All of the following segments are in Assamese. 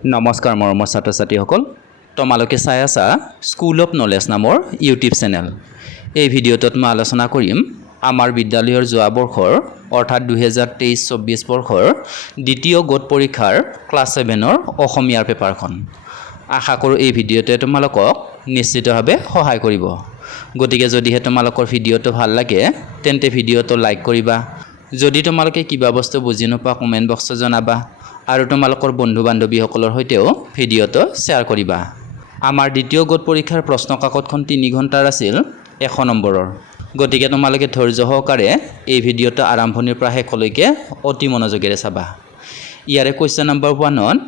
নমস্কাৰ মৰমৰ ছাত্ৰ ছাত্ৰীসকল, তোমালোকে চাই আছা স্কুল অফ নলেজ নামৰ ইউটিউব চেনেল। এই ভিডিঅ'টোত মই আলোচনা কৰিম আমাৰ বিদ্যালয়ৰ যোৱা বৰ্ষৰ অৰ্থাৎ 2023-24 বৰ্ষৰ দ্বিতীয় গোট পৰীক্ষাৰ ক্লাছ 7ৰ অসমীয়াৰ পেপাৰখন। আশা কৰোঁ এই ভিডিঅ'টোৱে তোমালোকক নিশ্চিতভাৱে সহায় কৰিব। গতিকে যদিহে তোমালোকৰ ভিডিঅ'টো ভাল লাগে তেন্তে ভিডিঅ'টো লাইক কৰিবা। যদি তোমালোকে কিবা বস্তু বুজি নোপোৱা কমেণ্ট বক্সত জনাবা আৰু তোমালোকৰ বন্ধু বান্ধৱীসকলৰ সৈতেও ভিডিঅ'টো শ্বেয়াৰ কৰিবা। আমাৰ দ্বিতীয় গোট পৰীক্ষাৰ প্ৰশ্ন কাকতখন 3 ঘণ্টাৰ আছিল 100 নম্বৰৰ। গতিকে তোমালোকে ধৈৰ্য সহকাৰে এই ভিডিঅ'টো আৰম্ভণিৰ পৰা শেষলৈকে অতি মনোযোগেৰে চাবা। ইয়াৰে কুৱেশ্যন নম্বৰ 1ত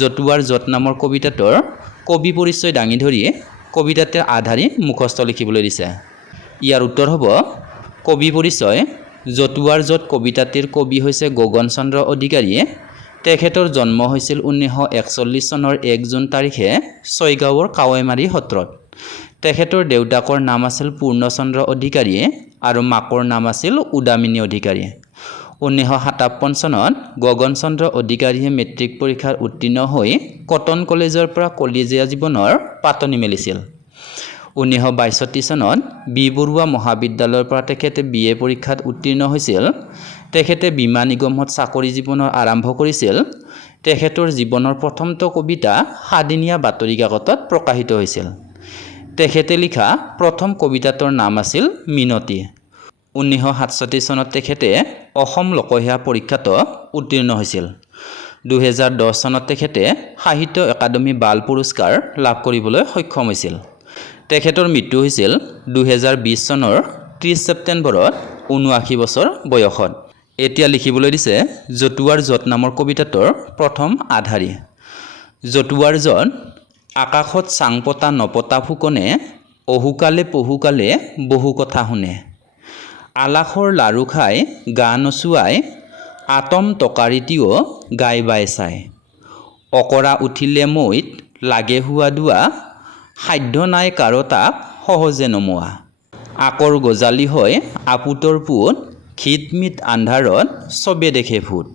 জতুৱাৰ জট নামৰ কবিতাটোৰ কবি পৰিচয় দাঙি ধৰি কবিতাটোৰ আধাৰি মুখস্থ লিখিবলৈ দিছে। ইয়াৰ উত্তৰ হ'ব কবি পৰিচয়। জতুৱাৰ জট কবিতাটিৰ কবি হৈছে গগন চন্দ্ৰ অধিকাৰী। তেখেতৰ জন্ম হৈছিল 1941 চনৰ 1 জুন তাৰিখে ছয়গাঁৱৰ কাৱৈমাৰী সত্ৰত। তেখেতৰ দেউতাকৰ নাম আছিল পূৰ্ণচন্দ্ৰ অধিকাৰী আৰু মাকৰ নাম আছিল উদামিনী অধিকাৰী। 1957 চনত গগন চন্দ্ৰ অধিকাৰীয়ে মেট্ৰিক পৰীক্ষাত উত্তীৰ্ণ হৈ কটন কলেজৰ পৰা কলেজীয়া জীৱনৰ পাতনি মেলিছিল। 1962 চনত বি বৰুৱা মহাবিদ্যালয়ৰ পৰা তেখেতে BA পৰীক্ষাত উত্তীৰ্ণ হৈছিল। তেখেতে বীমা নিগমত চাকৰি জীৱনৰ আৰম্ভ কৰিছিল। তেখেতৰ জীৱনৰ প্ৰথমটো কবিতা সাদিনীয়া বাতৰি কাকতত প্ৰকাশিত হৈছিল। তেখেতে লিখা প্ৰথম কবিতাটোৰ নাম আছিল মিনতি। 1967 চনত তেখেতে অসম লোকসেৱা পৰীক্ষাতো উত্তীৰ্ণ হৈছিল। 2010 চনত তেখেতে সাহিত্য একাডেমী বাল পুৰস্কাৰ লাভ কৰিবলৈ সক্ষম হৈছিল। তেখেতৰ মৃত্যু হৈছিল 2020 চনৰ 30 ছেপ্টেম্বৰত 79 বছৰ বয়সত। এতিয়া লিখিবলৈ দিছে জতুৱাৰ জট নামৰ কবিতাটোৰ প্ৰথম আধাৰি। জতুৱাৰ জট। আকাশত চাং পতা নপতা ফুকনে, অহুকালে পহুকালে বহু কথা শুনে। আলাসৰ লাৰু খাই গা নচুৱাই, আতম তকাৰিটিও গাই বাই চায়। অকৰা উঠিলে মৈত লাগে হুৱা দুৱা, সাধ্য নাই কাৰো তাক সহজে নমোৱা। আকৰ গজালি হয় আপুতৰ পুত, খিতমিত আন্ধাৰত চবে দেখে ভূত।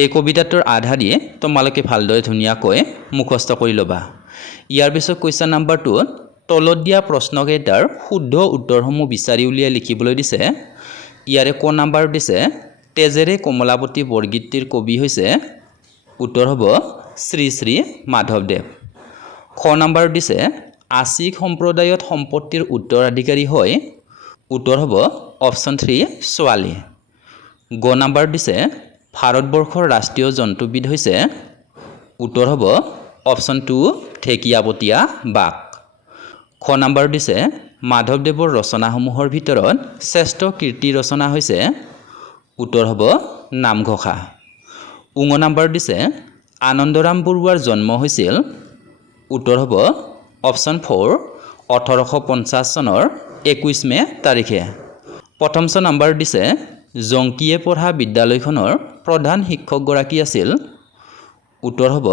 এই কবিতাটোৰ আধাৰি তোমালোকে ভালদৰে ধুনীয়াকৈ মুখস্থ কৰি ল'বা। ইয়াৰ পিছত কুৱেশ্যন নম্বৰ 2ত তলত দিয়া প্ৰশ্নকেইটাৰ শুদ্ধ উত্তৰসমূহ বিচাৰি উলিয়াই লিখিবলৈ দিছে। ইয়াৰে ক নম্বৰ দিছে তেজেৰে কমলাৱতী বৰগীতটিৰ কবি হৈছে, উত্তৰ হ'ব শ্ৰী শ্ৰী মাধৱদেৱ। খ নম্বৰ দিছে আছিক সম্প্ৰদায়ত সম্পত্তিৰ উত্তৰাধিকাৰী হয়, উত্তৰ হ'ব অপশ্যন 3 ছোৱালী। গ নম্বৰ দিছে ভাৰতবৰ্ষৰ ৰাষ্ট্ৰীয় জন্তুবিধ হৈছে, উত্তৰ হ'ব অপশ্যন 2 ঢেকীয়াপতীয়া বাঘ। খ নম্বৰ দিছে মাধৱদেৱৰ ৰচনাসমূহৰ ভিতৰত শ্ৰেষ্ঠ কীৰ্তি ৰচনা হৈছে, উত্তৰ হ'ব নামঘোষা। ঙ নম্বৰ দিছে আনন্দৰাম বৰুৱাৰ জন্ম হৈছিল, উত্তৰ হ'ব অপশ্যন 4 1850 চনৰ 21 মে তাৰিখে। প্ৰথম নম্বৰ দিছে জংকীয়ে পঢ়া বিদ্যালয়খনৰ প্ৰধান শিক্ষকগৰাকী আছিল, উত্তৰ হ'ব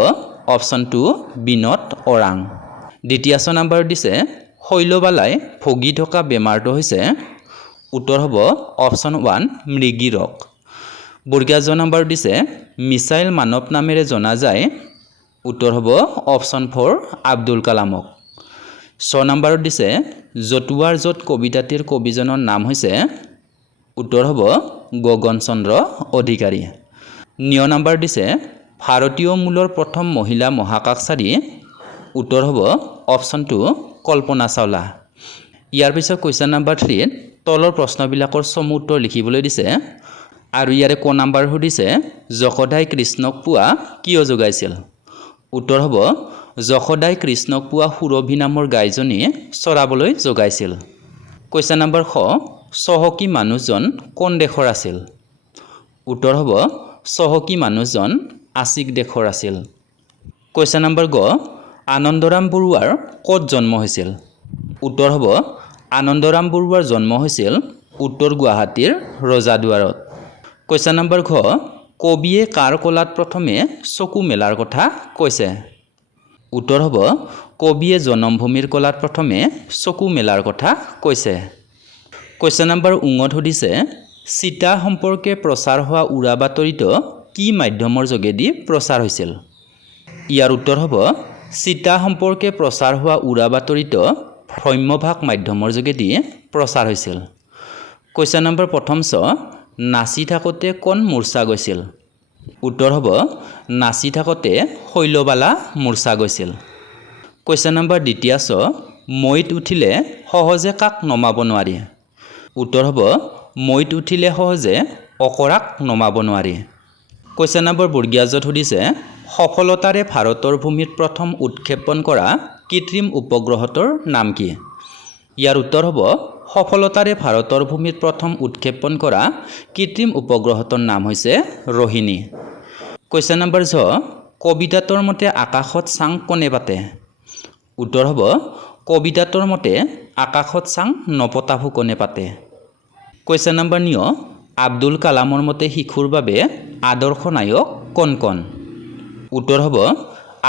অপশ্যন 2 বিনোদ ওৰাং। দ্বিতীয় নম্বৰ দিছে শৈলবালাই ভুগি থকা বেমাৰটো হৈছে, উত্তৰ হ'ব অপশ্যন 1 মৃগী ৰোগ। বৰ্গীয় নম্বৰ দিছে মিছাইল মানৱ নামেৰে জনা যায়, উত্তৰ হ'ব অপশ্যন 4 আব্দুল কালামক। 6 নম্বৰ দিছে জতুৱাৰ জট কবিতাটিৰ কবিজনৰ নাম হৈছে, উত্তৰ হ'ব গগন চন্দ্ৰ অধিকাৰী। নিয় নম্বৰ দিছে ভাৰতীয় মূলৰ প্ৰথম মহিলা মহাকাশচাৰী, উত্তৰ হ'ব অপশ্যন 2 কল্পনা চাওলা। ইয়াৰ পিছত কুৱেশ্যন নম্বৰ 3ত তলৰ প্ৰশ্নবিলাকৰ চমু উত্তৰ লিখিবলৈ দিছে আৰু ইয়াৰে ক নম্বৰ সুধিছে যশোদাই কৃষ্ণক পোৱা কিয় যোগাইছিল, উত্তৰ হ'ব যশোদাই কৃষ্ণক পোৱা সুৰভি নামৰ গাইজনী চৰাবলৈ যোগাইছিল। কুৱেশ্যন নম্বৰ খ চহকী মানুহজন কোন দেশৰ আছিল, উত্তৰ হ'ব চহকী মানুহজন আছিক দেশৰ আছিল। কুৱেশ্যন নম্বৰ গ আনন্দৰাম বৰুৱাৰ ক'ত জন্ম হৈছিল, উত্তৰ হ'ব আনন্দৰাম বৰুৱাৰ জন্ম হৈছিল উত্তৰ গুৱাহাটীৰ ৰজাদুৱাৰত। কুৱেশ্যন নম্বৰ ঘ কবিয়ে কাৰ কলাত প্ৰথমে চকু মেলাৰ কথা কৈছে, উত্তৰ হ'ব কবিয়ে জনমভূমিৰ কলাত প্ৰথমে চকু মেলাৰ কথা কৈছে। কুৱেশ্যন নম্বৰ ঙত সুধিছে চিতা সম্পৰ্কে প্ৰচাৰ হোৱা উৰা বাতৰিটো কি মাধ্যমৰ যোগেদি প্ৰচাৰ হৈছিল, ইয়াৰ উত্তৰ হ'ব চিতা সম্পৰ্কে প্ৰচাৰ হোৱা উৰা বাতৰিটো ভ্ৰাম্যভাষ মাধ্যমৰ যোগেদি প্ৰচাৰ হৈছিল। কুৱেশ্যন নম্বৰ প্ৰথম নাচি থাকোঁতে কোন মূৰ্ছা গৈছিল? উত্তৰ হ'ব নাচি থাকোঁতে শৈলবালা মূৰ্ছা গৈছিল। কুৱেশ্যন নম্বৰ দ্বিতীয় মৈত উঠিলে সহজে কাক নমাব নোৱাৰি? উত্তৰ হ'ব মৈত উঠিলে সহজে অকৰাক নমাব নোৱাৰি। কুৱেশ্যন নম্বৰ বৰ্গীয়াজত সুধিছে সফলতাৰে ভাৰতৰ ভূমিত প্ৰথম উৎক্ষেপণ কৰা কৃত্ৰিম উপগ্ৰহটোৰ নাম কি? ইয়াৰ উত্তৰ হ'ব সফলতাৰে ভাৰতৰ ভূমিত প্ৰথম উৎক্ষেপণ কৰা কৃত্ৰিম উপগ্ৰহটোৰ নাম হৈছে ৰোহিণী। কুৱেশ্যন নম্বৰ কবিতাটোৰ মতে আকাশত চাং কোনে পাতে? উত্তৰ হ'ব কবিতাটোৰ মতে আকাশত চাং নপতা ফুকনে পাতে। কুৱেশ্যন নম্বৰ আব্দুল কালামৰ মতে শিশুৰ বাবে আদৰ্শ নায়ক কোন কোন? উত্তৰ হ'ব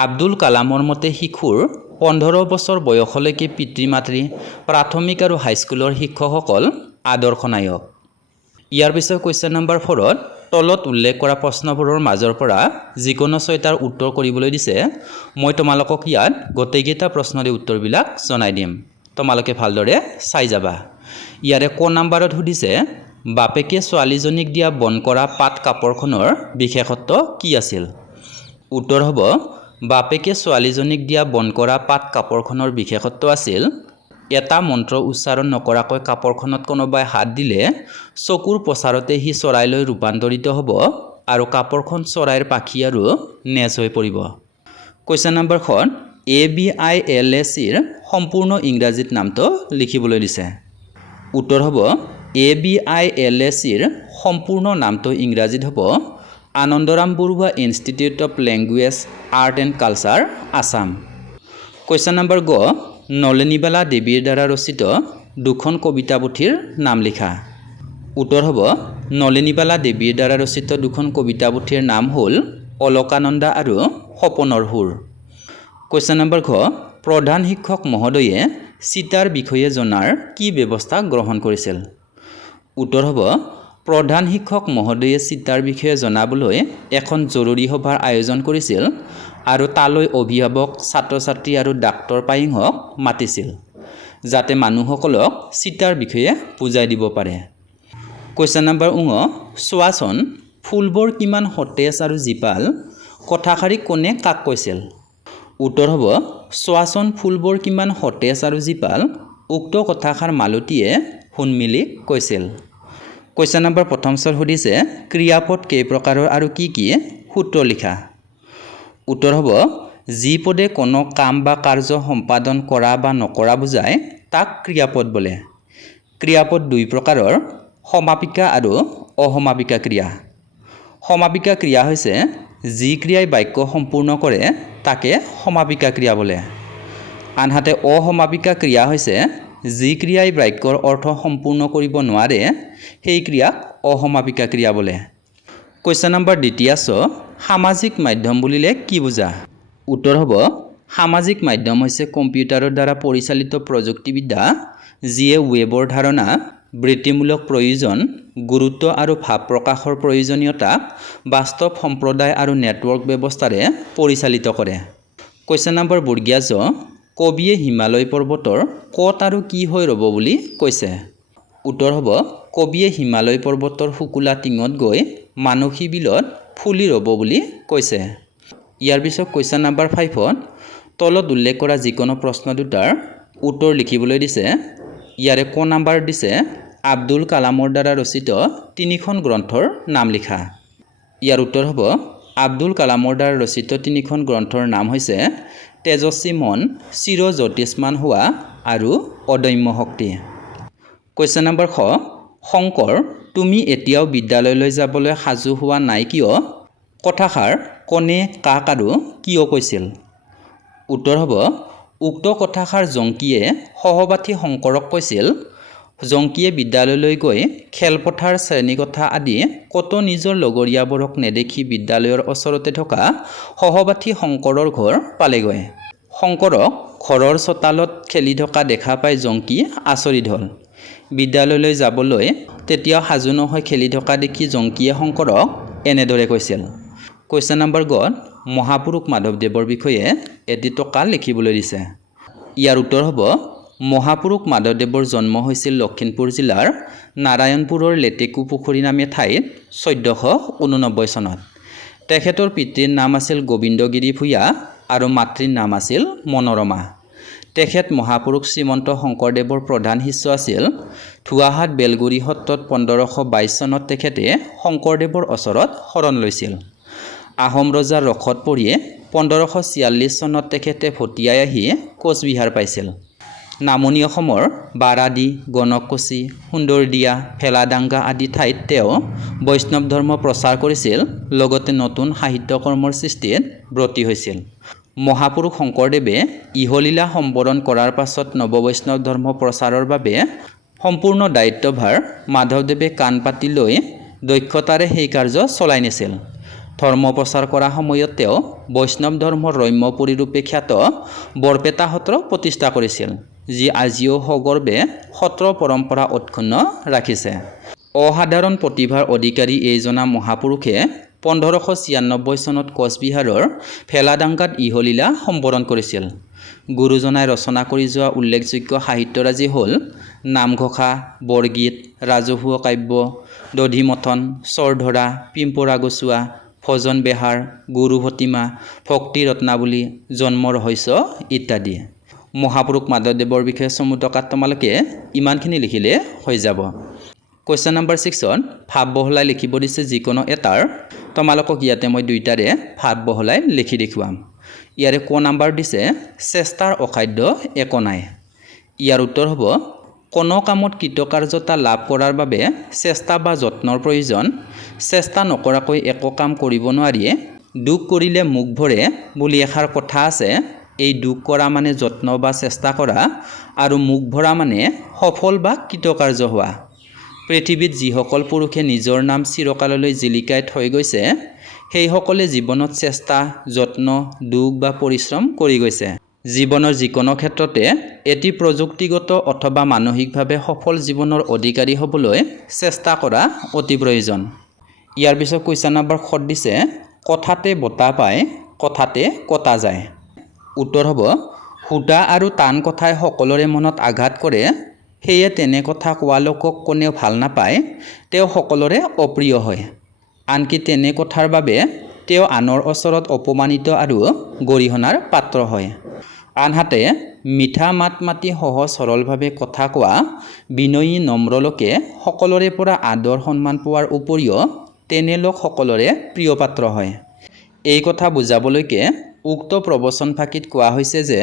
আব্দুল কালামৰ মতে শিশুৰ 15 বছৰ বয়সলৈকে পিতৃ মাতৃ প্ৰাথমিক আৰু হাইস্কুলৰ শিক্ষকসকল আদৰ্শ নায়ক। ইয়াৰ পিছত কুৱেশ্যন নম্বৰ 4 তলত উল্লেখ কৰা প্ৰশ্নবোৰৰ মাজৰ পৰা যিকোনো 6টাৰ উত্তৰ কৰিবলৈ দিছে। মই তোমালোকক ইয়াত গোটেইকেইটা প্ৰশ্নৰে উত্তৰবিলাক জনাই দিম, তোমালোকে ভালদৰে চাই যাবা। ইয়াৰে ক নম্বৰত সুধিছে বাপেকে ছোৱালীজনীক দিয়া বন কৰা পাট কাপোৰখনৰ বিশেষত্ব কি আছিল? উত্তৰ হ'ব বাপেকে ছোৱালীজনীক দিয়া বন কৰা পাট কাপোৰখনৰ বিশেষত্ব আছিল এটা মন্ত্ৰ উচ্চাৰণ নকৰাকৈ কাপোৰখনত কোনোবাই হাত দিলে চকুৰ প্ৰচাৰতে সি চৰাইলৈ ৰূপান্তৰিত হ'ব আৰু কাপোৰখন চৰাইৰ পাখি আৰু নেজ হৈ পৰিব। কুৱেশ্যন নম্বৰ ABILACৰ সম্পূৰ্ণ ইংৰাজীত নামটো লিখিবলৈ দিছে। উত্তৰ হ'ব ABILACৰ সম্পূৰ্ণ নামটো ইংৰাজীত হ'ব Anandaram Barua institute of language art and culture Assam. Question number Nalinibala দেৱীৰ দ্বাৰা ৰচিত দুখন কবিতা পুথিৰ নাম লিখা। উত্তৰ হ'ব নলিনীবালা দেৱীৰ দ্বাৰা ৰচিত দুখন কবিতা পুথিৰ নাম হ'ল অলকানন্দা আৰু সপোনৰ সুৰ। কুৱেশ্যন নম্বৰ প্ৰধান শিক্ষক মহোদয়ে চিতাৰ বিষয়ে জনাৰ কি ব্যৱস্থা গ্ৰহণ কৰিছিল? উত্তৰ হ'ব প্ৰধান শিক্ষক মহোদয়ে চিতাৰ বিষয়ে জনাবলৈ এখন জৰুৰী সভাৰ আয়োজন কৰিছিল আৰু তালৈ অভিভাৱক ছাত্ৰ ছাত্ৰী আৰু ডাক্তৰ পায়িঙক মাতিছিল যাতে মানুহসকলক চিতাৰ বিষয়ে বুজাই দিব পাৰে। কুৱেশ্যন নম্বৰ চোৱাচোন ফুলবোৰ কিমান সতেজ আৰু জীপাল কথাষাৰি কোনে কাক কৈছিল? উত্তৰ হ'ব চোৱাচোন ফুলবোৰ কিমান সতেজ আৰু জীপাল উক্ত কথাষাৰ মালতীয়ে সোণমিলিক কৈছিল। কুৱেশ্যন নম্বৰ প্ৰথম সুধিছে ক্ৰিয়াপদ কেই প্ৰকাৰৰ আৰু কি কি সূত্ৰ লিখা। উত্তৰ হ'ব যি পদে কোনো কাম বা কাৰ্য সম্পাদন কৰা বা নকৰা বুজায় তাক ক্ৰিয়াপদ বোলে। ক্ৰিয়াপদ 2 প্ৰকাৰৰ সমাপিকা আৰু অসমাপিকা ক্ৰিয়া। সমাপিকা ক্ৰিয়া হৈছে যি ক্ৰিয়াই বাক্য সম্পূৰ্ণ কৰে তাকে সমাপিকা ক্ৰিয়া বোলে। আনহাতে অসমাপিকা ক্ৰিয়া হৈছে যি ক্ৰিয়াই বাক্যৰ অৰ্থ সম্পূৰ্ণ কৰিব নোৱাৰে সেই ক্ৰিয়াক অসমাপিকা ক্ৰিয়া বোলে। কুৱেশ্যন নম্বৰ দ্বিতীয় সামাজিক মাধ্যম বুলিলে কি বুজা? উত্তৰ হ'ব সামাজিক মাধ্যম হৈছে কম্পিউটাৰৰ দ্বাৰা পৰিচালিত প্ৰযুক্তিবিদ্যা যিয়ে ৱেবৰ ধাৰণা বৃত্তিমূলক প্ৰয়োজন গুৰুত্ব আৰু ভাৱ প্ৰকাশৰ প্ৰয়োজনীয়তাক বাস্তৱ সম্প্ৰদায় আৰু নেটৱৰ্ক ব্যৱস্থাৰে পৰিচালিত কৰে। কুৱেশ্যন নম্বৰ বৰ্গীয়া কবিয়ে হিমালয় পৰ্বতৰ ক'ত আৰু কি হৈ ৰ'ব বুলি কৈছে? উত্তৰ হ'ব কবিয়ে হিমালয় পৰ্বতৰ শুকুলা টিঙত গৈ মানসী বিলত ফুলি ৰ'ব বুলি কৈছে। ইয়াৰ পিছত কুৱেশ্যন নম্বৰ 5 তলত উল্লেখ কৰা যিকোনো প্ৰশ্ন দুটাৰ উত্তৰ লিখিবলৈ দিছে। ইয়াৰে ক নম্বৰ দিছে আব্দুল কালামৰ দ্বাৰা ৰচিত 3খন গ্ৰন্থৰ নাম লিখা। ইয়াৰ উত্তৰ হ'ব আব্দুল কালামৰ দ্বাৰা ৰচিত 3খন গ্ৰন্থৰ নাম হৈছে তেজস্বী মন, চিৰ জ্যোতিষ্মান হোৱা আৰু অদম্য শক্তি। কুৱেশ্যন নম্বৰ শংকৰ তুমি এতিয়াও বিদ্যালয়লৈ যাবলৈ সাজু হোৱা নাই কিয়? কথাষাৰ কোনে কাক আৰু কিয় কৈছিল? উত্তৰ হ'ব উক্ত কথাষাৰ জংকীয়ে সহপাঠী শংকৰক কৈছিল। জংকীয়ে বিদ্যালয়লৈ গৈ খেলপথাৰ শ্ৰেণীকোঠা আদি ক'তো নিজৰ লগৰীয়াবোৰক নেদেখি বিদ্যালয়ৰ ওচৰতে থকা সহপাঠী শংকৰৰ ঘৰ পালেগৈ। শংকৰক ঘৰৰ চোতালত খেলি থকা দেখা পাই জংকী আচৰিত হ'ল। বিদ্যালয়লৈ যাবলৈ তেতিয়াও সাজু নহয় খেলি থকা দেখি জংকীয়ে শংকৰক এনেদৰে কৈছিল। কুৱেশ্যন নম্বৰ মহাপুৰুষ মাধৱদেৱৰ বিষয়ে এটি টকা লিখিবলৈ দিছে। ইয়াৰ উত্তৰ হ'ব মহাপুৰুষ মাধৱদেৱৰ জন্ম হৈছিল লখিমপুৰ জিলাৰ নাৰায়ণপুৰৰ লেটেকু পুখুৰী নামে ঠাইত 1489 চনত। তেখেতৰ পিতৃৰ নাম আছিল গোবিন্দগিৰি ভূঞা আৰু মাতৃৰ নাম আছিল মনোৰমা। তেখেত মহাপুৰুষ শ্ৰীমন্ত শংকৰদেৱৰ প্ৰধান শিষ্য আছিল। ধুৱাহাট বেলগুৰি সত্ৰত 1522 চনত তেখেতে শংকৰদেৱৰ ওচৰত শৰণ লৈছিল। আহোম ৰজাৰ ৰখত পৰি 1546 চনত তেখেতে ভটিয়াই আহি কোচবিহাৰ পাইছিল। নামনি অসমৰ বাৰাদি, গণককুছি, সুন্দৰদিয়া, ভেলাদাঙ্গা আদি ঠাইত তেওঁ বৈষ্ণৱ ধৰ্ম প্ৰচাৰ কৰিছিল, লগতে নতুন সাহিত্য কৰ্মৰ সৃষ্টিত ব্ৰতী হৈছিল। মহাপুৰুষ শংকৰদেৱে ইহলীলা সম্বৰণ কৰাৰ পাছত নৱবৈষ্ণৱ ধৰ্ম প্ৰচাৰৰ বাবে সম্পূৰ্ণ দায়িত্বভাৰ মাধৱদেৱে কাণ পাতি লৈ দক্ষতাৰে সেই কাৰ্য চলাই নিছিল। ধৰ্ম প্ৰচাৰ কৰা সময়ত তেওঁ বৈষ্ণৱ ধৰ্মৰ ৰম্য পৰিৰূপে খ্যাত বৰপেটা সত্ৰ প্ৰতিষ্ঠা কৰিছিল, যি আজিও সগৰ্বে সত্ৰ পৰম্পৰা অক্ষুণ্ণ ৰাখিছে। অসাধাৰণ প্ৰতিভাৰ অধিকাৰী এইজনা মহাপুৰুষে 1596 চনত কোচবিহাৰৰ ভেলাদাঙ্গাত ইহলীলা সম্বৰণ কৰিছিল। গুৰুজনাই ৰচনা কৰি যোৱা উল্লেখযোগ্য সাহিত্যৰাজি হ'ল নামঘোষা, বৰগীত, ৰাজহুৱা কাব্য, দধিমথন, চৰধৰা, পিম্পৰা গছোৱা, ভজন বেহাৰ, গুৰু ভতিমা, ভক্তি ৰত্নাৱলী, জন্ম ৰহস্য ইত্যাদি। মহাপুৰুষ মাধৱদেৱৰ বিষয়ে চমু টকাত তোমালোকে ইমানখিনি লিখিলে হৈ যাব। কুৱেশ্যন নম্বৰ 6ত ভাৱ বহলাই লিখিব দিছে যিকোনো এটাৰ। তোমালোকক ইয়াতে মই দুইটাৰে ভাৱ বহলাই লিখি দেখুৱাম। ইয়াৰে ক নাম্বাৰ দিছে চেষ্টাৰ অসাধ্য একো নাই। ইয়াৰ উত্তৰ হ'ব কোনো কামত কৃতকাৰ্যতা লাভ কৰাৰ বাবে চেষ্টা বা যত্নৰ প্ৰয়োজন। চেষ্টা নকৰাকৈ একো কাম কৰিব নোৱাৰি। দুখ কৰিলে মুখ ভৰে বুলি এষাৰ কথা আছে। এই দুখ কৰা মানে যত্ন বা চেষ্টা কৰা, আৰু মুখ ভৰা মানে সফল বা কৃতকাৰ্য হোৱা। পৃথিৱীত যিসকল পুৰুষে নিজৰ নাম চিৰকাললৈ জিলিকাই থৈ গৈছে, সেইসকলে জীৱনত চেষ্টা, যত্ন, দুখ বা পৰিশ্ৰম কৰি গৈছে। জীৱনৰ যিকোনো ক্ষেত্ৰতে এটি প্ৰযুক্তিগত অথবা মানসিকভাৱে সফল জীৱনৰ অধিকাৰী হ'বলৈ চেষ্টা কৰা অতি প্ৰয়োজন। ইয়াৰ পিছত কুৱেশ্যন নম্বৰ 7 দিছে কথাতে বতা পায়, কথাতে কটা যায়। উত্তৰ হ'ব সুধা আৰু টান কথাই সকলোৰে মনত আঘাত কৰে, সেয়ে তেনে কথা কোৱা লোকক কোনেও ভাল নাপায়, তেওঁ সকলোৰে অপ্ৰিয় হয়। আনকি তেনে কথাৰ বাবে তেওঁ আনৰ ওচৰত অপমানিত আৰু গৰিহণাৰ পাত্ৰ হয়। আনহাতে মিঠা মাত মাতি সহজ সৰলভাৱে কথা কোৱা বিনয়ী নম্ৰ লোকে সকলোৰে পৰা আদৰ সন্মান পোৱাৰ উপৰিও তেনে লোক সকলোৰে প্ৰিয় পাত্ৰ হয়। এই কথা বুজাবলৈকে উক্ত প্ৰবচন ফাঁকিত কোৱা হৈছে যে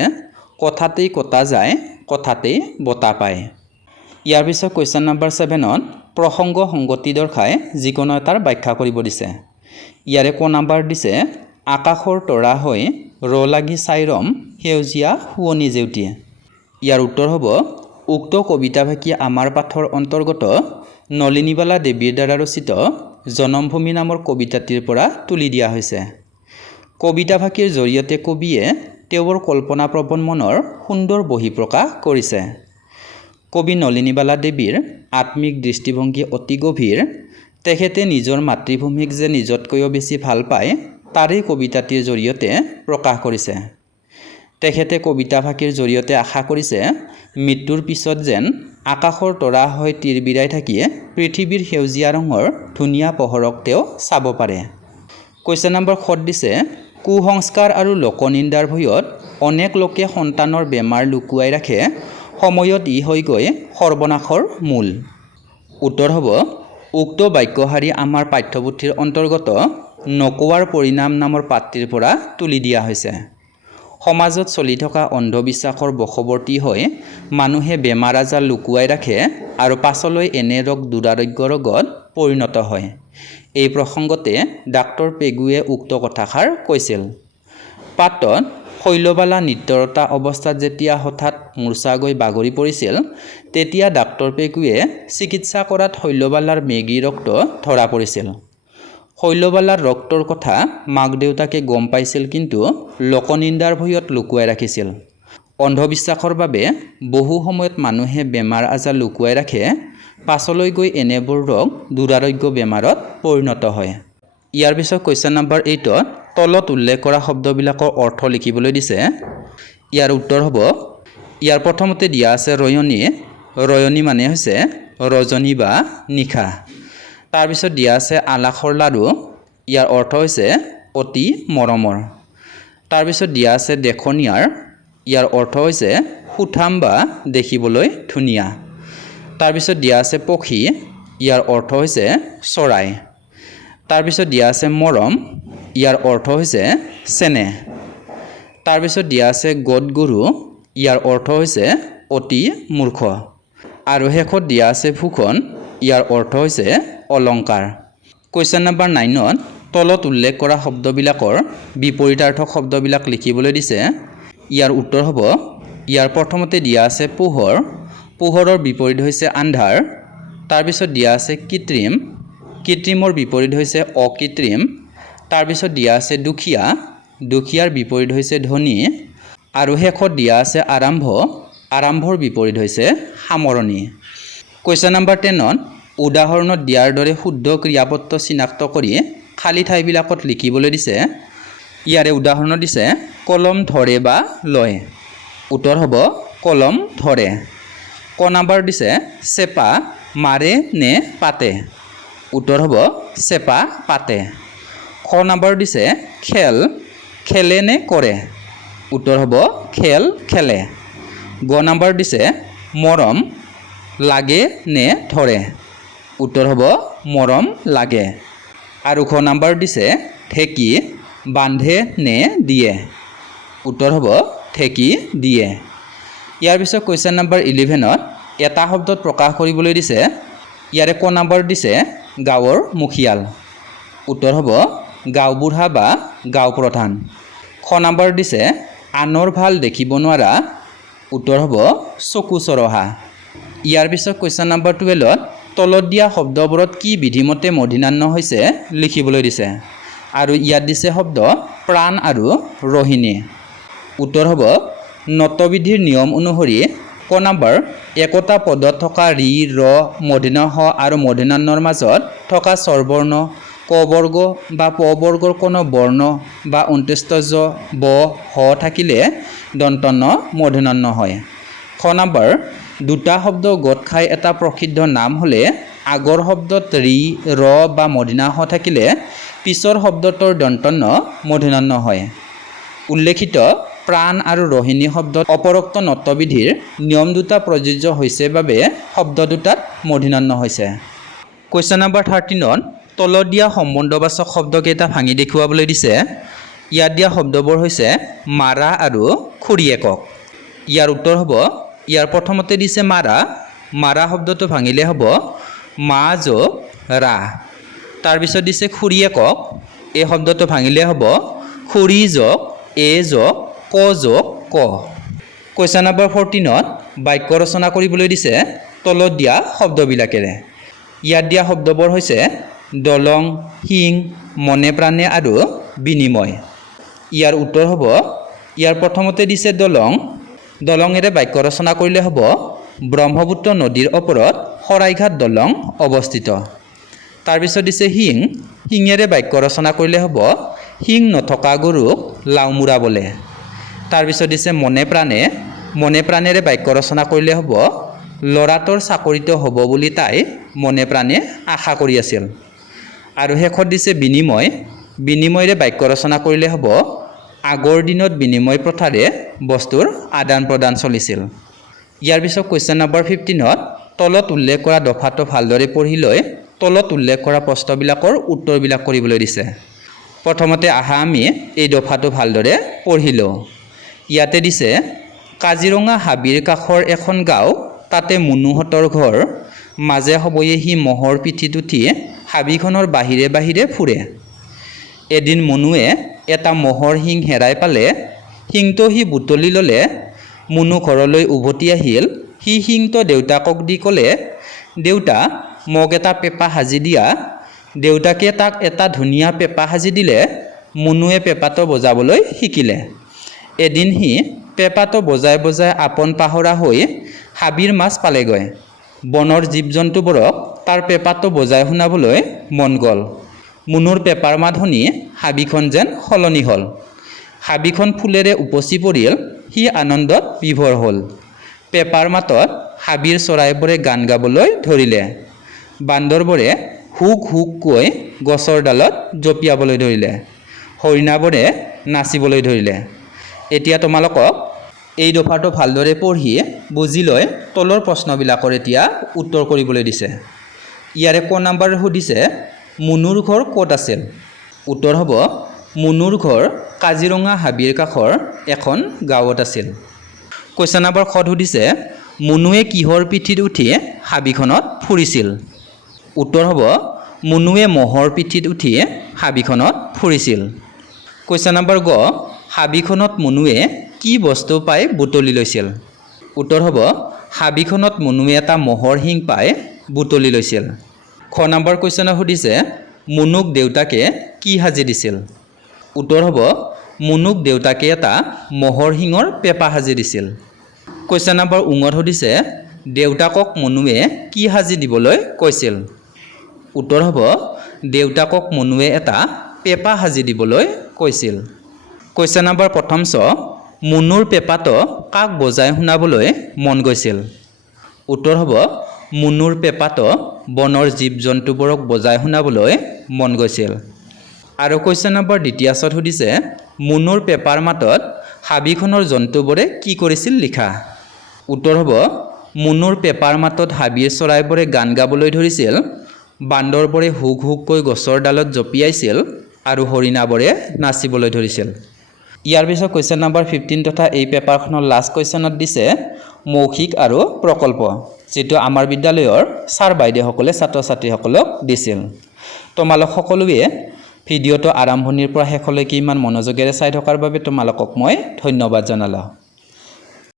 কথাতেই কটা যায়, কথাতেই বতা পায়। ইয়াৰ পিছত কুৱেশ্যন নম্বৰ 7ত প্ৰসংগ সংগতি দৰ্শাই যিকোনো এটাৰ ব্যাখ্যা কৰিব দিছে। ইয়াৰে ক নাম্বাৰ দিছে আকাশৰ তৰা হৈ লাগি চাইৰম সেউজীয়া শুৱনি জেউতি। ইয়াৰ উত্তৰ হ'ব উক্ত কবিতাভাষী আমাৰ পাঠৰ অন্তৰ্গত নলিনীবালা দেৱীৰ দ্বাৰা ৰচিত জনমভূমি নামৰ কবিতাটিৰ পৰা তুলি দিয়া হৈছে। কবিতাভাষীৰ জৰিয়তে কবিয়ে তেওঁৰ কল্পনাপ্ৰৱণ মনৰ সুন্দৰ বহিঃপ্ৰকাশ কৰিছে। কবি নলিনীবালা দেৱীৰ আত্মিক দৃষ্টিভংগী অতি গভীৰ। তেখেতে নিজৰ মাতৃভূমিক যে নিজতকৈও বেছি ভাল পায়, তাৰেই কবিতাটিৰ জৰিয়তে প্ৰকাশ কৰিছে। তেখেতে কবিতাভাষীৰ জৰিয়তে আশা কৰিছে মৃত্যুৰ পিছত যেন আকাশৰ তৰা হৈ তীৰ বিৰাই থাকি পৃথিৱীৰ সেউজীয়া ৰঙৰ ধুনীয়া পোহৰক তেওঁ চাব পাৰে। কুৱেশ্যন নম্বৰ 7 দিছে কুসংস্কাৰ আৰু লোকনিন্দাৰ ভয়ত অনেক লোকে সন্তানৰ বেমাৰ লুকুৱাই ৰাখে, সময়ত ই হৈ গৈ সৰ্বনাশৰ মূল। উত্তৰ হ'ব উক্ত বাক্যশাৰী আমাৰ পাঠ্যপুথিৰ অন্তৰ্গত নকোৱাৰ পৰিণাম নামৰ পাঠটিৰ পৰা তুলি দিয়া হৈছে। সমাজত চলি থকা অন্ধবিশ্বাসৰ বশৱৰ্তী হৈ মানুহে বেমাৰ আজাৰ লুকুৱাই ৰাখে আৰু পাছলৈ এনে ৰোগ দুৰাৰোগ্য ৰোগত পৰিণত হয়। এই প্ৰসংগতে ডাক্তৰ পেগুৱে উক্ত কথাষাৰ কৈছিল। পাঠত শৈলবালা নৃত্যৰতা অৱস্থাত যেতিয়া হঠাৎ মূৰ্ছা গৈ বাগৰি পৰিছিল, তেতিয়া ডাক্তৰ পেগুৱে চিকিৎসা কৰাত শৈলবালাৰ মেগী ৰোগটো ধৰা পৰিছিল। শৈলবালাৰ ৰোগটোৰ কথা মাক দেউতাকে গম পাইছিল, কিন্তু লোকনিন্দাৰ ভয়ত লুকুৱাই ৰাখিছিল। অন্ধবিশ্বাসৰ বাবে বহু সময়ত মানুহে বেমাৰ আজাৰ লুকুৱাই ৰাখে, পাছলৈ গৈ এনেবোৰ ৰোগ দুৰাৰোগ্য বেমাৰত পৰিণত হয়। ইয়াৰ পিছত কুৱেশ্যন নম্বৰ 8ত তলত উল্লেখ কৰা শব্দবিলাকৰ অৰ্থ লিখিবলৈ দিছে। ইয়াৰ উত্তৰ হ'ব, ইয়াৰ প্ৰথমতে দিয়া আছে ৰয়নী। ৰয়নী মানে হৈছে ৰজনী বা নিশা। তাৰপিছত দিয়া আছে আলাসৰ লাড়ু। ইয়াৰ অৰ্থ হৈছে অতি মৰমৰ। তাৰপিছত দিয়া আছে দেখনীয়াৰ। ইয়াৰ অৰ্থ হৈছে সুঠাম বা দেখিবলৈ ধুনীয়া। তাৰপিছত দিয়া আছে পক্ষী। ইয়াৰ অৰ্থ হৈছে চৰাই। তাৰপিছত দিয়া আছে মৰম। ইয়াৰ অৰ্থ হৈছে চেনেহ। তাৰপিছত দিয়া আছে গদ গৰু। ইয়াৰ অৰ্থ হৈছে অতি মূৰ্খ। আৰু শেষত দিয়া আছে ফুকন। ইয়াৰ অৰ্থ হৈছে অলংকাৰ। কুৱেশ্যন নম্বৰ 9ত তলত উল্লেখ কৰা শব্দবিলাকৰ বিপৰীতাৰ্থক শব্দবিলাক লিখিবলৈ দিছে। ইয়াৰ উত্তৰ হ'ব, ইয়াৰ প্ৰথমতে দিয়া আছে পোহৰ। পোহৰৰ বিপৰীত হৈছে আন্ধাৰ। তাৰপিছত দিয়া আছে কৃত্ৰিম। কৃত্ৰিমৰ বিপৰীত হৈছে অকৃত্ৰিম। তাৰপিছত দিয়া আছে দুখীয়া। দুখীয়াৰ বিপৰীত হৈছে ধনী। আৰু শেষত দিয়া আছে আৰম্ভ। আৰম্ভৰ বিপৰীত হৈছে সামৰণি। কুৱেশ্যন নম্বৰ 10ত উদাহৰণত দিয়াৰ দৰে শুদ্ধ ক্ৰিয়াপত্ৰ চিনাক্ত কৰি খালী ঠাইবিলাকত লিখিবলৈ দিছে। ইয়াৰে উদাহৰণত দিছে কলম ধৰে বা লয়। উত্তৰ হ'ব কলম ধৰে। ক নম্বৰ দিছে চেপা মাৰে নে পাতে। উত্তৰ হ'ব চেপা পাতে। খ নম্বৰ দিছে খেল খেলে নে কৰে। উত্তৰ হ'ব খেল খেলে। গ নম্বৰ দিছে মৰম লাগে নে ধৰে। উত্তৰ হ'ব মৰম লাগে। আৰু খ নম্বৰ দিছে ঢেঁকী বান্ধে নে দিয়ে। উত্তৰ হ'ব ঢেঁকী দিয়ে। ইয়াৰ পিছত কুৱেশ্যন নম্বৰ 11ত এটা শব্দত প্ৰকাশ কৰিবলৈ দিছে। ইয়াৰে ক নম্বৰ দিছে গাঁৱৰ মুখিয়াল। উত্তৰ হ'ব গাঁওবুঢ়া বা গাঁও প্ৰধান। খ নম্বৰ দিছে আনৰ ভাল দেখিব নোৱাৰা। উত্তৰ হ'ব চকু চৰহা। ইয়াৰ পিছত কুৱেশ্যন নম্বৰ 12ত তলত দিয়া শব্দবোৰত কি বিধিমতে মূৰ্ধন্য হৈছে লিখিবলৈ দিছে। আৰু ইয়াত দিছে শব্দ প্ৰাণ আৰু ৰহিণী। উত্তৰ হ'ব নতবিধিৰ নিয়ম অনুসৰি ক নম্বৰ একোটা পদত থকা ৰি ৰ মূৰ্ধন্য হ আৰু মূৰ্ধন্যৰ মাজত থকা স্বৰবৰ্ণ ক বৰ্গ বা প বৰ্গৰ কোনো বৰ্ণ বা অন্ত্যস্ত ব হ থাকিলে দন্তন্য মূৰ্ধন্য হয়। খ নম্বৰ দুটা শব্দ গোট খাই এটা প্ৰসিদ্ধ নাম হ'লে আগৰ শব্দত ৰি ৰ বা মূৰ্ধন্য হ থাকিলে পিছৰ শব্দটোৰ দন্তন্য মূৰ্ধন্য হয়। উল্লেখিত প্ৰাণ আৰু ৰহিণী শব্দত অপৰোক্ত নতবিধিৰ নিয়ম দুটা প্ৰযোজ্য হৈছে বাবে শব্দ দুটাত মূৰ্ধন্য হৈছে। কুৱেশ্যন নম্বৰ 13ত তলত দিয়া সম্বন্ধবাচক শব্দকেইটা ভাঙি দেখুৱাবলৈ দিছে। ইয়াত দিয়া শব্দবোৰ হৈছে মাৰা আৰু খুৰীয়েকক। ইয়াৰ উত্তৰ হ'ব, ইয়াৰ প্ৰথমতে দিছে মাৰা। মাৰা শব্দটো ভাঙিলে হ'ব মা যোগ ৰা। তাৰপিছত দিছে খুৰীয়েকক। এই শব্দটো ভাঙিলে হ'ব খুৰী যোগ এ যোগ ক যোগ ক। কুৱেশ্যন নম্বৰ 14ত বাক্য ৰচনা কৰিবলৈ দিছে তলত দিয়া শব্দবিলাকেৰে। ইয়াত দিয়া শব্দবোৰ হৈছে দলং শিং মনে প্ৰাণে আৰু বিনিময়। ইয়াৰ উত্তৰ হ'ব, ইয়াৰ প্ৰথমতে দিছে দলং। দলঙেৰে বাক্য ৰচনা কৰিলে হ'ব ব্ৰহ্মপুত্ৰ নদীৰ ওপৰত শৰাইঘাট দলং অৱস্থিত। তাৰপিছত দিছে শিং। শিঙেৰে বাক্য ৰচনা কৰিলে হ'ব শিং নথকা গৰুক লাওমোৰা বোলে। তাৰপিছত দিছে মনে প্ৰাণে। মনে প্ৰাণেৰে বাক্য ৰচনা কৰিলে হ'ব ল'ৰাটোৰ চাকৰিটো হ'ব বুলি তাই মনে প্ৰাণে আশা কৰি আছিল। আৰু শেষত দিছে বিনিময়। বিনিময়েৰে বাক্য ৰচনা কৰিলে হ'ব আগৰ দিনত বিনিময় প্ৰথাৰে বস্তুৰ আদান প্ৰদান চলিছিল। ইয়াৰ পিছত কুৱেশ্যন নম্বৰ 15ত তলত উল্লেখ কৰা দফাটো ভালদৰে পঢ়ি লৈ তলত উল্লেখ কৰা প্ৰশ্নবিলাকৰ উত্তৰবিলাক কৰিবলৈ দিছে। প্ৰথমতে আহা আমি এই দফাটো ভালদৰে পঢ়িলোঁ। ইয়াতে দিছে কাজিৰঙা হাবিৰ কাষৰ এখন গাঁও, তাতে মুনুহঁতৰ ঘৰ, মাজে সময়ে সি মহৰ পিঠিত উঠি হাবিখনৰ বাহিৰে বাহিৰে ফুৰে। এদিন মুনুৱে এটা মহৰ শিং হেৰাই পালে। শিংটো সি বুটলি ল'লে। মুনু ঘৰলৈ উভতি আহিল। সি শিংটো দেউতাকক দি ক'লে, দেউতা মোক এটা পেঁপা সাজি দিয়া। দেউতাকে তাক এটা ধুনীয়া পেঁপা সাজি দিলে। মুনুৱে পেঁপাটো বজাবলৈ শিকিলে। এদিন সি পেঁপাটো বজাই বজাই আপোন পাহৰা হৈ হাবিৰ মাছ পালেগৈ। বনৰ জীৱ জন্তুবোৰক তাৰ পেঁপাটো বজাই শুনাবলৈ মন গ'ল। মুনুৰ পেপাৰ মাত শুনি হাবিখন যেন সলনি হ'ল। হাবিখন ফুলেৰে উপচি পৰিল, সি আনন্দত বিভোৰ হ'ল। পেপাৰ মাতত হাবিৰ চৰাইবোৰে গান গাবলৈ ধৰিলে। বান্দৰবোৰে হুক হুককৈ গছৰ ডালত জঁপিয়াবলৈ ধৰিলে। হৰিণাবোৰে নাচিবলৈ ধৰিলে। এতিয়া তোমালোকক এই দফাটো ভালদৰে পঢ়ি বুজি লৈ তলৰ প্ৰশ্নবিলাকৰ এতিয়া উত্তৰ কৰিবলৈ দিছে। ইয়াৰে ক নাম্বাৰ সুধিছে মুনুৰ ঘৰ ক'ত আছিল? উত্তৰ হ'ব মুনুৰ ঘৰ কাজিৰঙা হাবিৰ কাষৰ এখন গাঁৱত আছিল। কুৱেশ্যন নম্বৰ খ সুধিছে মুনুৱে কিহৰ পিঠিত উঠি হাবিখনত ফুৰিছিল? উত্তৰ হ'ব মুনুৱে মহৰ পিঠিত উঠি হাবিখনত ফুৰিছিল। কুৱেশ্যন নম্বৰ গ হাবিখনত মুনুৱে কি বস্তু পাই বুটলি লৈছিল? উত্তৰ হ'ব হাবিখনত মুনুৱে এটা মহৰ শিং পাই বুটলি লৈছিল। খ নম্বৰ কুৱেশ্যনত সুধিছে মুনুক দেউতাকে কি সাজি দিছিল? উত্তৰ হ'ব মুনুক দেউতাকে এটা মহৰ শিঙৰ পেঁপা সাজি দিছিল। কুৱেশ্যন নম্বৰ ঙত সুধিছে দেউতাকক মুনুৱে কি সাজি দিবলৈ কৈছিল? উত্তৰ হ'ব দেউতাকক মুনুৱে এটা পেঁপা সাজি দিবলৈ কৈছিল। কুৱেশ্যন নম্বৰ প্ৰথম চ মুনুৰ পেঁপাটো কাক বজাই শুনাবলৈ মন গৈছিল? উত্তৰ হ'ব মুনুৰ পেঁপাটো বনৰ জীৱ জন্তুবোৰক বজাই শুনাবলৈ মন গৈছিল। আৰু কুৱেশ্যন নম্বৰ দ্বিতীয় চত সুধিছে মুনুৰ পেঁপাৰ মাতত হাবিখনৰ জন্তুবোৰে কি কৰিছিল লিখা? উত্তৰ হ'ব মুনুৰ পেঁপাৰ মাতত হাবিৰ চৰাইবোৰে গান গাবলৈ ধৰিছিল, বান্দৰবোৰে হুক হুককৈ গছৰ ডালত জঁপিয়াইছিল আৰু হৰিণাবোৰে নাচিবলৈ ধৰিছিল। ইয়াৰ পিছত কুৱেশ্যন নম্বৰ 15 তথা এই পেপাৰখনৰ লাষ্ট কুৱেশ্যনত দিছে মৌখিক আৰু প্ৰকল্প, যিটো আমাৰ বিদ্যালয়ৰ ছাৰ বাইদেউসকলে ছাত্ৰ ছাত্ৰীসকলক দিছিল। তোমালোক সকলোৱে ভিডিঅ'টো আৰম্ভণিৰ পৰা শেষলৈকে ইমান মনোযোগেৰে চাই থকাৰ বাবে তোমালোকক মই ধন্যবাদ জনালোঁ।